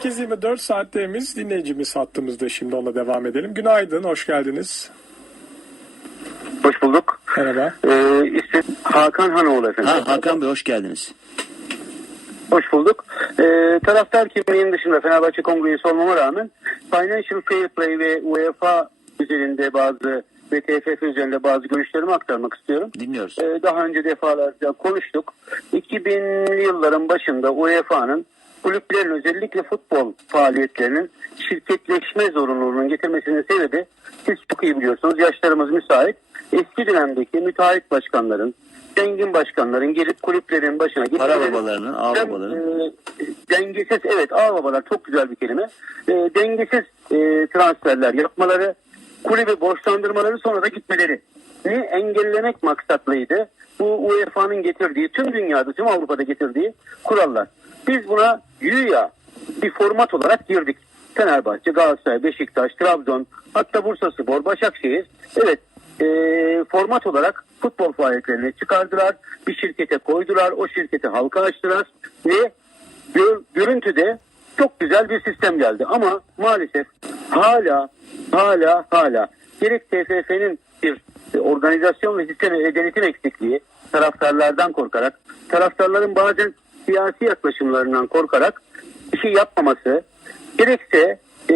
8.24 saatteyimiz dinleyicimiz hattımızda şimdi ona devam edelim. Günaydın, hoş geldiniz. Hoş bulduk. Merhaba. Ee, isim Hakan Hanoğlu efendim. Ha, Hakan Bey hoş geldiniz. Hoş bulduk. Ee, taraftar kimliğinin dışında Fenerbahçe Kongre'yi sormama rağmen Financial Fair Play ve UEFA üzerinde bazı ve TFF üzerinde bazı görüşlerimi aktarmak istiyorum. Dinliyoruz. Ee, daha önce defalarca konuştuk. 2000'li yılların başında UEFA'nın kulüplerin özellikle futbol faaliyetlerinin şirketleşme zorunluluğunun getirmesinin sebebi siz çok iyi biliyorsunuz yaşlarımız müsait. Eski dönemdeki müteahhit başkanların, zengin başkanların gelip kulüplerin başına Para getirmeleri- babalarının, ağ babalarının. e, dengesiz evet ağ babalar çok güzel bir kelime. E, dengesiz e, transferler yapmaları, kulübü borçlandırmaları sonra da gitmeleri engellemek maksatlıydı. Bu UEFA'nın getirdiği tüm dünyada tüm Avrupa'da getirdiği kurallar. Biz buna güya bir format olarak girdik. Fenerbahçe, Galatasaray, Beşiktaş, Trabzon, hatta Bursaspor, Başakşehir. Evet e, format olarak futbol faaliyetlerini çıkardılar. Bir şirkete koydular. O şirketi halka açtılar. Ve gör- görüntüde çok güzel bir sistem geldi. Ama maalesef hala hala hala gerek TFF'nin bir organizasyon ve sistem ve denetim eksikliği taraftarlardan korkarak taraftarların bazen siyasi yaklaşımlarından korkarak bir şey yapmaması gerekse e,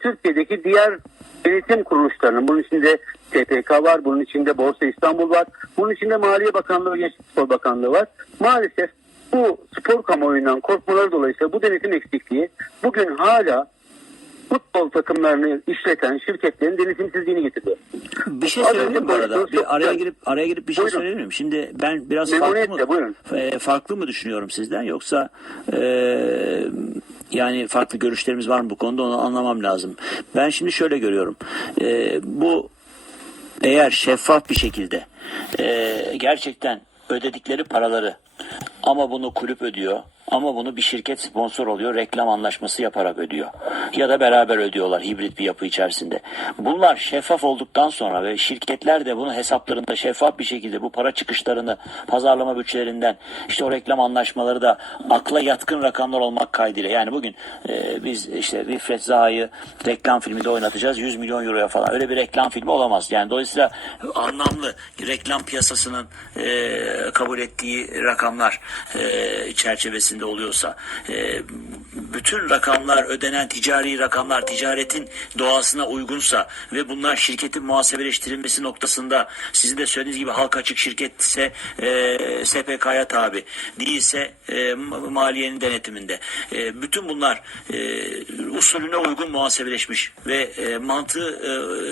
Türkiye'deki diğer denetim kuruluşlarının bunun içinde TPK var, bunun içinde Borsa İstanbul var, bunun içinde Maliye Bakanlığı ve Gençlik Spor Bakanlığı var. Maalesef bu spor kamuoyundan korkmaları dolayısıyla bu denetim eksikliği bugün hala futbol takımlarını işleten şirketlerin denetimsizliğini getiriyor. Bir şey söyleyeyim mi bu arada? Bir araya girip araya girip bir şey Buyurun. söyleyebilir miyim? Şimdi ben biraz farklı mı buyurun. e, farklı mı düşünüyorum sizden yoksa e, yani farklı görüşlerimiz var mı bu konuda onu anlamam lazım. Ben şimdi şöyle görüyorum. E, bu eğer şeffaf bir şekilde e, gerçekten ödedikleri paraları ama bunu kulüp ödüyor. Ama bunu bir şirket sponsor oluyor. Reklam anlaşması yaparak ödüyor. Ya da beraber ödüyorlar hibrit bir yapı içerisinde. Bunlar şeffaf olduktan sonra ve şirketler de bunu hesaplarında şeffaf bir şekilde bu para çıkışlarını pazarlama bütçelerinden işte o reklam anlaşmaları da akla yatkın rakamlar olmak kaydıyla. Yani bugün e, biz işte Rifret Zaha'yı reklam filminde oynatacağız. 100 milyon euroya falan. Öyle bir reklam filmi olamaz. Yani dolayısıyla anlamlı reklam piyasasının e, kabul ettiği rakamlar e, çerçevesinde oluyorsa e, bütün rakamlar ödenen ticari rakamlar ticaretin doğasına uygunsa ve bunlar şirketin muhasebeleştirilmesi noktasında sizin de söylediğiniz gibi halka açık şirketse e, SPK'ya tabi değilse e, ma- maliyenin denetiminde. E, bütün bunlar e, usulüne uygun muhasebeleşmiş ve e, mantığı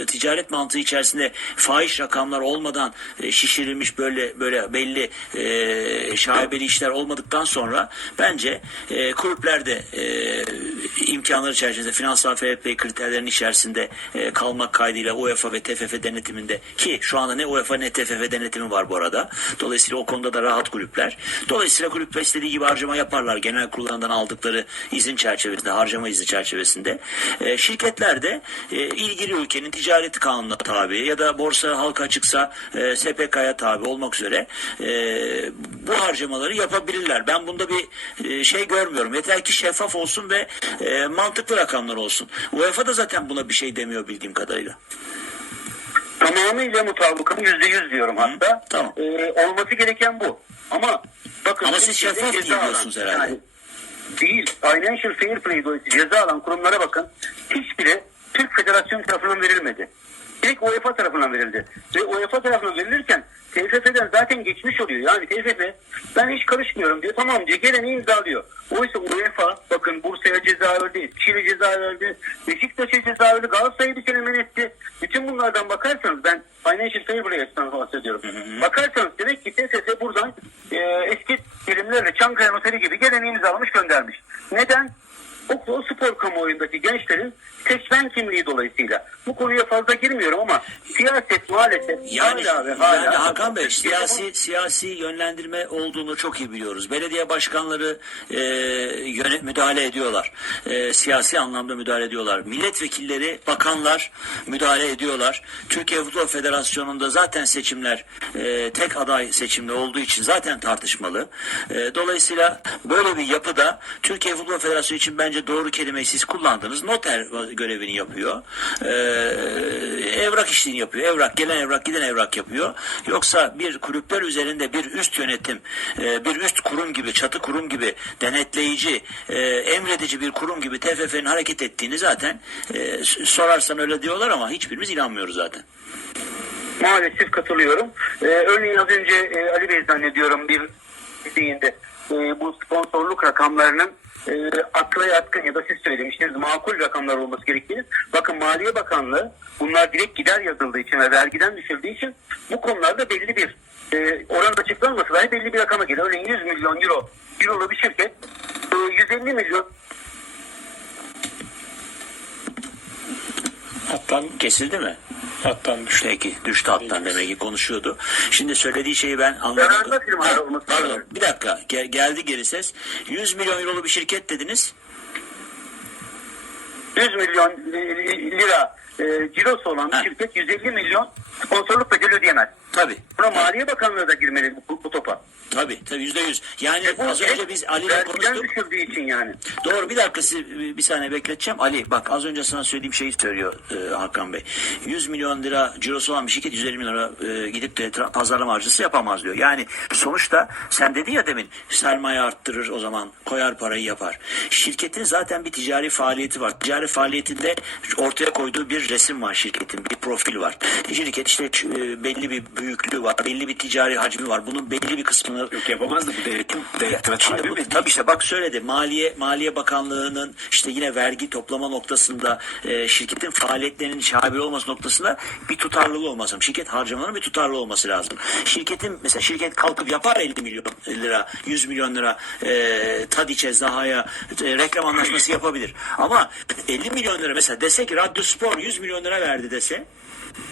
e, ticaret mantığı içerisinde fahiş rakamlar olmadan e, şişirilmiş böyle böyle belli e, şaibeli işler olmadıktan sonra bence e, kulüpler e, imkanları çerçevesinde finansal play kriterlerinin içerisinde e, kalmak kaydıyla UEFA ve TFF denetiminde ki şu anda ne UEFA ne TFF denetimi var bu arada. Dolayısıyla o konuda da rahat kulüpler. Dolayısıyla kulüpler istediği gibi harcama yaparlar. Genel kurullarından aldıkları izin çerçevesinde, harcama izni çerçevesinde. E, şirketler de e, ilgili ülkenin ticaret kanununa tabi ya da borsa halka açıksa e, SPK'ya tabi olmak üzere e, bu harcamaları yapabilirler. Ben bunda bir e, şey görmüyorum. Yeter ki şeffaf olsun ve e, mantıklı rakamlar olsun. UEFA da zaten buna bir şey demiyor bildiğim kadarıyla. Tamamıyla mutabıkım yüzde yüz diyorum hatta. tamam. Ee, olması gereken bu. Ama bakın Ama siz şeffaf diyorsunuz herhalde. Yani değil. Financial Fair Play dolayısıyla ceza alan kurumlara bakın. Hiçbiri Türk Federasyonu tarafından verilmedi. Direkt UEFA tarafından verildi. Ve UEFA tarafından verilirken TFF'den zaten geçmiş oluyor. Yani TFF ben hiç karışmıyorum diyor. Tamam diyor. Geleni imzalıyor. Oysa UEFA bakın Bursa'ya ceza verdi. Eskişehir'e ceza verdi. Beşiktaş'a ceza verdi. Galatasaray'ı bir kere men etti. Bütün bunlardan bakarsanız ben Financial Fair Play açısından bahsediyorum. Bakarsanız demek ki TFF buradan e, eski terimlerle Çankaya Noteri gibi geleni imzalamış göndermiş. Neden? O, o spor kamuoyundaki gençlerin seçmen kimliği dolayısıyla. Bu konuya fazla girmiyorum ama siyaset maalesef Yani, hala ve hala. yani Hakan Bey siyasi siyasi yönlendirme olduğunu çok iyi biliyoruz. Belediye başkanları e, yöne, müdahale ediyorlar. E, siyasi anlamda müdahale ediyorlar. Milletvekilleri, bakanlar müdahale ediyorlar. Türkiye Futbol Federasyonu'nda zaten seçimler e, tek aday seçimli olduğu için zaten tartışmalı. E, dolayısıyla böyle bir yapıda Türkiye Futbol Federasyonu için bence bence doğru kelimeyi siz kullandınız. Noter görevini yapıyor. Ee, evrak işini yapıyor. Evrak, gelen evrak, giden evrak yapıyor. Yoksa bir kulüpler üzerinde bir üst yönetim, e, bir üst kurum gibi, çatı kurum gibi, denetleyici, e, emredici bir kurum gibi TFF'nin hareket ettiğini zaten e, sorarsan öyle diyorlar ama hiçbirimiz inanmıyoruz zaten. Maalesef katılıyorum. Ee, örneğin az önce e, Ali Bey zannediyorum bir şeyinde e, bu sponsorluk rakamlarının e, akla yatkın ya da siz söylemiştiniz makul rakamlar olması gerektiğini. Bakın Maliye Bakanlığı bunlar direkt gider yazıldığı için ve vergiden düşüldüğü için bu konularda belli bir e, oran açıklanmasa dahi belli bir rakama geliyor. Örneğin 100 milyon euro eurolu bir şirket e, 150 milyon Hattan, Kesildi mi? Hattan düştü. Peki düştü hattan demek ki konuşuyordu. Şimdi söylediği şeyi ben anlamadım. Zararlı firmalar Ha, olması Pardon lazım. bir dakika Gel- geldi geri ses. 100 milyon eurolu bir şirket dediniz. 100 milyon lira e, cirosu olan bir şirket 150 milyon sponsorluk bedeli ödeyemez. Tabii. Buna Maliye Bakanlığı da girmeli bu, bu topa. Tabii tabii yüzde yüz. Yani E bu az önce direkt biz Ali ile vergiden konuştuk. düşürdüğü için yani. Doğru bir dakika sizi bir saniye bekleteceğim. Ali bak az önce sana söylediğim şeyi söylüyor e, Hakan Bey. 100 milyon lira cirosu olan bir şirket 150 milyon lira e, gidip de tra- pazarlama harcısı yapamaz diyor. Yani sonuçta sen dedi ya demin sermaye arttırır o zaman koyar parayı yapar. Şirketin zaten bir ticari faaliyeti var. Ticari faaliyetinde ortaya koyduğu bir resim var şirketin bir profil var. Şirket işte e, belli bir büyüklüğü var. Belli bir ticari hacmi var. Bunun belli bir kısmını Yok yapamaz da bu devletin devletine Şimdi bu, tabii işte bak söyledi. Maliye Maliye Bakanlığı'nın işte yine vergi toplama noktasında e, şirketin faaliyetlerinin şaibeli olması noktasında bir tutarlılığı olması lazım. Şirket harcamalarının bir tutarlı olması lazım. Şirketin mesela şirket kalkıp yapar 50 milyon lira, 100 milyon lira e, Tadiç'e, Zaha'ya e, reklam anlaşması yapabilir. Ama 50 milyon lira mesela dese ki Radyo Spor 100 milyon lira verdi dese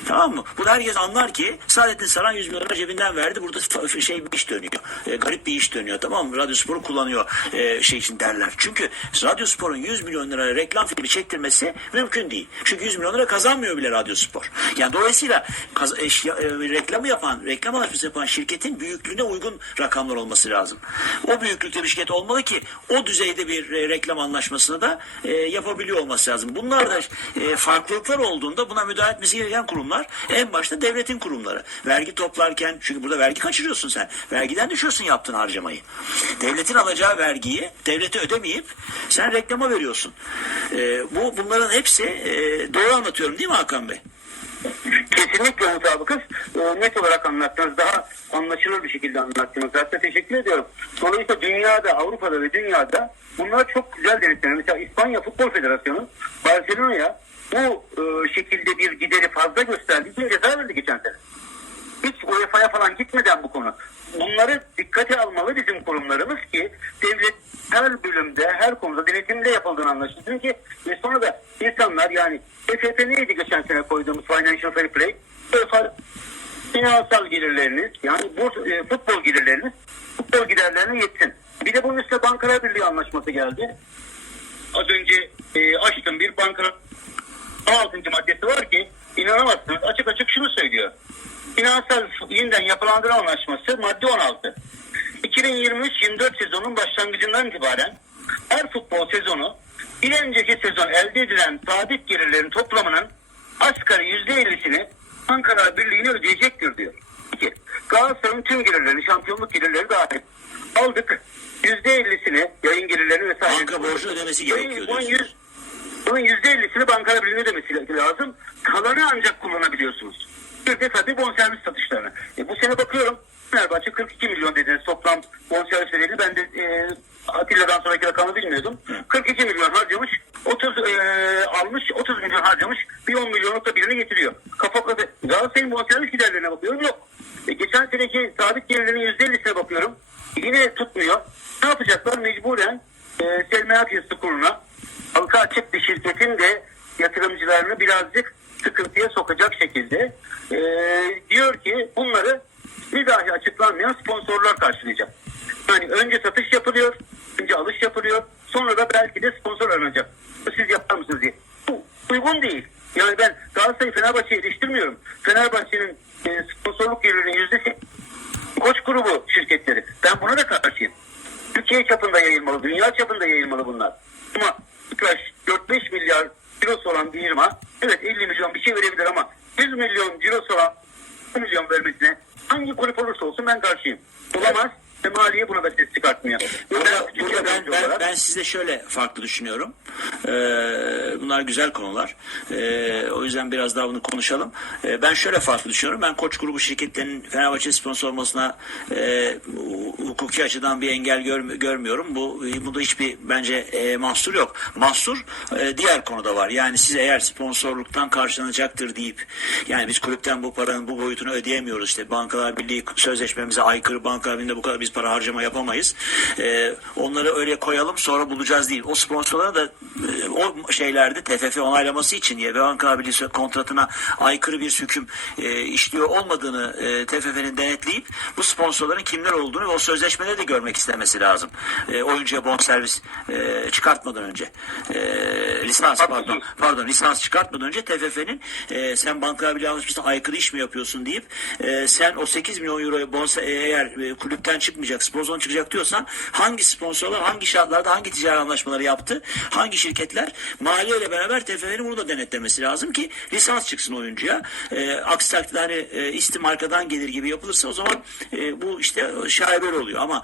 Tamam mı? Burada herkes anlar ki Saadettin Saran 100 milyon cebinden verdi. Burada şey bir iş dönüyor. E, garip bir iş dönüyor. Tamam mı? Radyosporu kullanıyor e, şey için derler. Çünkü Radyospor'un 100 milyon lira reklam filmi çektirmesi mümkün değil. Çünkü 100 milyon lira kazanmıyor bile Radyospor. Yani dolayısıyla kaz- e, e, reklamı yapan, reklam anlaşması yapan şirketin büyüklüğüne uygun rakamlar olması lazım. O büyüklükte bir şirket olmalı ki o düzeyde bir e, reklam anlaşmasını da e, yapabiliyor olması lazım. Bunlar da e, farklılıklar olduğunda buna müdahale etmesi gereken kurumlar en başta devletin kurumları. Vergi toplarken çünkü burada vergi kaçırıyorsun sen. Vergiden düşüyorsun yaptığın harcamayı. Devletin alacağı vergiyi devlete ödemeyip sen reklama veriyorsun. E, bu bunların hepsi e, doğru anlatıyorum değil mi Hakan Bey? Kesinlikle mutabıkız. E, net olarak anlattınız. Daha anlaşılır bir şekilde anlattınız. Hatta teşekkür ediyorum. Dolayısıyla dünyada, Avrupa'da ve dünyada bunlar çok güzel denetleniyor. Mesela İspanya Futbol Federasyonu Barcelona'ya bu e, şekilde bir gideri fazla gösterdiği için ceza verdi geçen sene. Hiç UEFA'ya falan gitmeden bu konu. Bunları dikkate almalı bizim kurumlarımız ki devlet her bölümde, her konuda denetimde yapıldığını anlaşılsın ki ve sonra da insanlar yani TFF neydi geçen sene koyduğumuz Financial Fair Play? UEFA finansal gelirleriniz yani bu e, futbol gelirleriniz futbol giderlerine yetsin. Bir de bunun üstüne Bankalar Birliği anlaşması geldi. Az önce e, açtım bir banka 16. maddesi var ki inanamazsınız açık açık şunu söylüyor. Finansal yeniden yapılandırma anlaşması madde 16. 2023-24 sezonun başlangıcından itibaren her futbol sezonu bir önceki sezon elde edilen sabit gelirlerin toplamının asgari %50'sini Ankara Birliği'ne ödeyecektir diyor. 2. Galatasaray'ın tüm gelirlerini, şampiyonluk gelirleri dahil aldık. %50'sini yayın gelirlerini vesaire. Banka borcu ödemesi gerekiyor. Bunun bunun yüzde 50'sini bankalar birine ödemesi lazım. Kalanı ancak kullanabiliyorsunuz. Bir de tabii bonservis satışlarına. E, bu sene bakıyorum Fenerbahçe 42 milyon dediniz toplam bonservis verildi. Ben de e, Atilla'dan sonraki rakamı bilmiyordum. 42 milyon harcamış, 30 e, almış, 30 milyon harcamış. Bir 10 milyonluk da birine getiriyor. Kafakla Galatasaray'ın bonservis giderlerine bakıyorum yok. E, geçen seneki sabit gelirlerin %50'sine bakıyorum. Yine tutmuyor. Ne yapacaklar? Mecburen e, Selma Akyazı kuruluna halka açık bir şirketin de yatırımcılarını birazcık sıkıntıya sokacak şekilde e, diyor ki bunları bir dahi açıklanmayan sponsorlar karşılayacak. Yani önce satış yapılıyor, önce alış yapılıyor, sonra da belki de sponsor aranacak. Siz yapar mısınız diye. Bu uygun değil. Yani ben Galatasaray Fenerbahçe'yi eleştirmiyorum. Fenerbahçe'nin e, sponsorluk gelirinin yüzdesi koç grubu şirketleri. Ben buna da karşıyım. Türkiye çapında yayılmalı, dünya çapında yayılmalı bunlar. Ama ihtiyaç 4-5 milyar cirosu olan bir firma evet 50 milyon bir şey verebilir ama 100 milyon cirosu olan 100 milyon vermesine hangi kulüp olursa olsun ben karşıyım. Olamaz ve maliye buna da ses çıkartmıyor. Burada, burada ben, ben, olarak- ben size şöyle farklı düşünüyorum. Ee, bunlar güzel konular. Ee, o yüzden biraz daha bunu konuşalım. Ee, ben şöyle farklı düşünüyorum. Ben koç grubu şirketlerinin Fenerbahçe sponsor olmasına e, hukuki açıdan bir engel görm- görmüyorum. Bu bunda hiçbir bence e, mahsur yok. Mahsur e, diğer konuda var. Yani siz eğer sponsorluktan karşılanacaktır deyip yani biz kulüpten bu paranın bu boyutunu ödeyemiyoruz. İşte Bankalar Birliği sözleşmemize aykırı Bankalar Birliği'nde bu kadar biz para harcama yapamayız. E, onları öyle koyalım sonra bulacağız değil. O sponsorlara da e, o şeylerde TFF onaylaması için ya ve Birliği kontratına aykırı bir hüküm e, işliyor olmadığını e, TFF'nin denetleyip bu sponsorların kimler olduğunu ve o sözleşmeleri de görmek istemesi lazım. E, oyuncuya bonservis e, çıkartmadan önce. E, lisans pardon, pardon lisans çıkartmadan önce TFF'nin e, sen Bankalar Birliği anlaşmasına aykırı iş mi yapıyorsun deyip e, sen o 8 milyon euroya bonsa e, eğer e, kulüpten çıkmayacak sponsorun çıkacak diyorsan hangi sponsorlar hangi şartlarda hangi ticari anlaşmaları yaptı hangi şirketler maliyeyle beraber TFF'nin bunu da denetlemesi lazım ki lisans çıksın oyuncuya. E, aksi takdirde hani e, istim arkadan gelir gibi yapılırsa o zaman e, bu işte şaibeli oluyor. Ama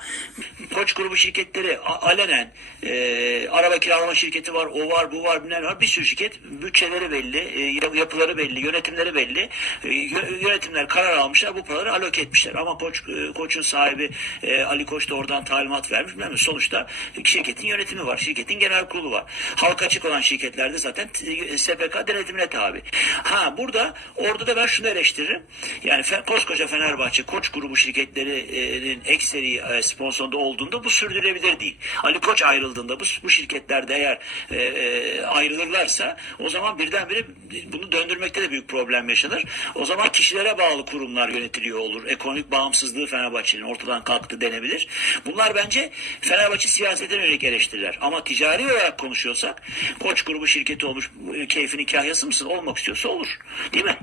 koç grubu şirketleri alenen e, araba kiralama şirketi var o var bu var ne var? Bir sürü şirket bütçeleri belli e, yap- yapıları belli yönetimleri belli. E, yö- yönetimler karar almışlar bu paraları alok etmişler. Ama koç e, koçun sahibi e, Ali Koç da oradan talimat vermiş ne. sonuçta şirketin yönetimi var şirketin genel kurulu var halka açık olan şirketlerde zaten SPK denetimine tabi ha burada orada da ben şunu eleştiririm yani koskoca Fenerbahçe koç grubu şirketlerinin ekseri e, sponsorunda olduğunda bu sürdürülebilir değil. Ali Koç ayrıldığında bu, bu şirketlerde eğer e, e, ayrılırlarsa o zaman birdenbire bunu döndürmekte de büyük problem yaşanır. O zaman kişilere bağlı kurumlar yönetiliyor olur. Ekonomik bağımsızlığı Fenerbahçe'nin ortadan kalktı denebilir. Bunlar bence Fenerbahçe siyasetine yönelik eleştiriler. Ama ticari olarak konuşuyorsak koç grubu şirketi olmuş e, keyfini kahyası mısın? Olmak istiyorsa olur. Değil mi?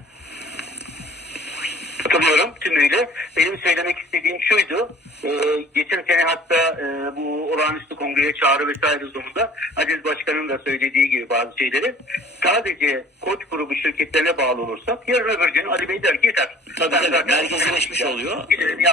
Katılıyorum tümüyle. Benim söylemek istediğim şuydu. Ee, geçen sene hatta e, bu olağanüstü kongreye çağrı vesaire zonunda Aziz Başkan'ın da söylediği gibi bazı şeyleri sadece koç grubu şirketlerine bağlı olursak yarın öbür gün Ali Bey der ki yeter. Tabii tabii. Merkezileşmiş oluyor.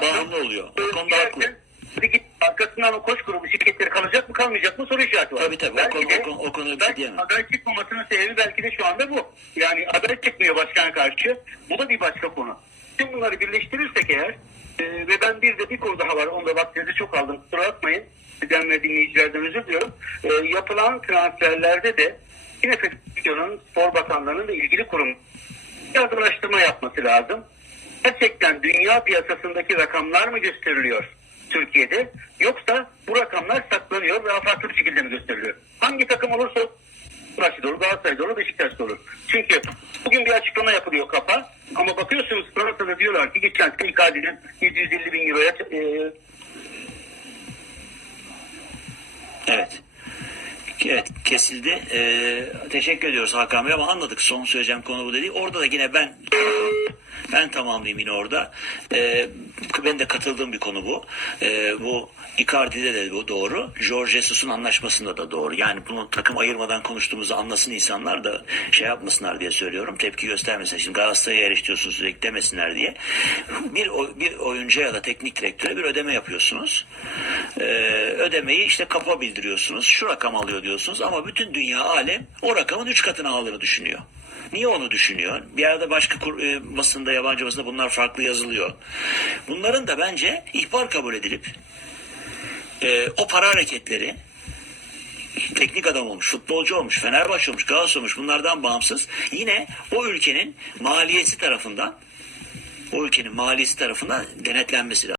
Bağımlı oluyor. Ee, konuda haklı. Hadi git arkasından o koç grubu şirketleri kalacak mı kalmayacak mı soru işareti var. Tabii, tabii. O Belki o konu- o konuda bir şey diyemem. Aday çıkmamasının sebebi belki de şu anda bu. Yani aday çıkmıyor başkana karşı. Bu da bir başka konu. Tüm bunları birleştirirsek eğer e, ve ben bir de bir konu daha var. Onda vaktinizi çok aldım. Kusura bakmayın. Sizden ve dinleyicilerden özür diliyorum. E, yapılan transferlerde de yine Federasyon'un, Spor Bakanlığı'nın ve ilgili kurum biraz araştırma yapması lazım. Gerçekten dünya piyasasındaki rakamlar mı gösteriliyor Türkiye'de yoksa bu rakamlar saklanıyor ve farklı bir şekilde mi gösteriliyor? Hangi takım olursa Beşiktaş'ta olur, Galatasaray'da olur, Beşiktaş'ta olur. Çünkü bugün bir açıklama yapılıyor kafa ama bakıyorsunuz Fransa'da diyorlar ki geçen sene Icardi'nin 750 bin euroya e, Evet. Evet kesildi. Ee, teşekkür ediyoruz Hakan Bey ama anladık son söyleyeceğim konu bu dedi. Orada da yine ben ben tamamlayayım yine orada. Ee, ben de katıldığım bir konu bu. Ee, bu Icardi'de de bu doğru. Jorge Jesus'un anlaşmasında da doğru. Yani bunu takım ayırmadan konuştuğumuzu anlasın insanlar da şey yapmasınlar diye söylüyorum. Tepki göstermesin. Şimdi Galatasaray'ı eleştiriyorsun sürekli demesinler diye. Bir, bir oyuncuya ya da teknik direktöre bir ödeme yapıyorsunuz. Ee, ödemeyi işte kapa bildiriyorsunuz. Şu rakam alıyor diyorsunuz ama bütün dünya alem o rakamın üç katını aldığını düşünüyor. Niye onu düşünüyor? Bir yerde başka kur, e, basında, yabancı basında bunlar farklı yazılıyor. Bunların da bence ihbar kabul edilip e, o para hareketleri teknik adam olmuş, futbolcu olmuş, Fenerbahçe olmuş, Galatasaray olmuş bunlardan bağımsız yine o ülkenin maliyesi tarafından o ülkenin maliyesi tarafından denetlenmesi lazım.